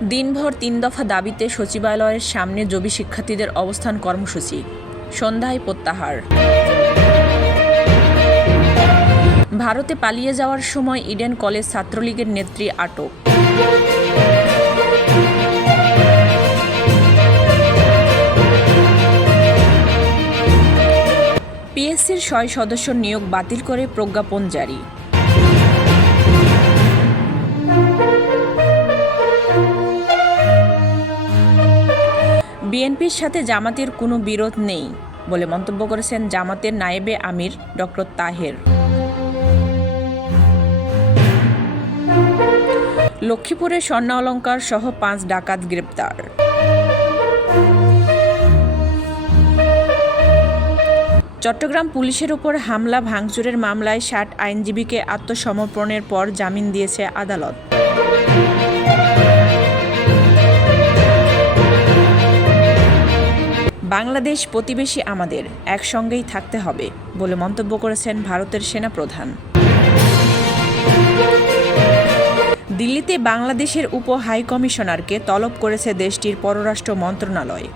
দিনভর ৩ দফা দাবিতে সচিবালয়ের সামনে জবি শিক্ষার্থীদের অবস্থান কর্মসূচি, সন্ধ্যায় প্রত্যাহার। ভারতে পালিয়ে যাওয়ার সময় ইডেন কলেজ ছাত্রলীগের নেত্রী আটক। পিএসসির ৬ সদস্য নিয়োগ বাতিল করে প্রজ্ঞাপন জারি। বিএনপির সাথে জামাতের কোনো বিরোধ নেই বলে মন্তব্য করেছেন জামাতের নায়েবে আমির ডক্টর তাহের। লক্ষ্মীপুরে স্বর্ণালংকার সহ ৫ ডাকাত গ্রেপ্তার। চট্টগ্রাম পুলিশের ওপর হামলা ভাঙচুরের মামলায় ৬০ আইনজীবীকে আত্মসমর্পণের পর জামিন দিয়েছে আদালত। বাংলাদেশ প্রতিবেশী আমাদের, একসঙ্গেই থাকতে হবে বলে মন্তব্য করেছেন ভারতের সেনাপ্রধান। দিল্লিতে বাংলাদেশের উপ হাইকমিশনারকে তলব করেছে দেশটির পররাষ্ট্র মন্ত্রণালয়।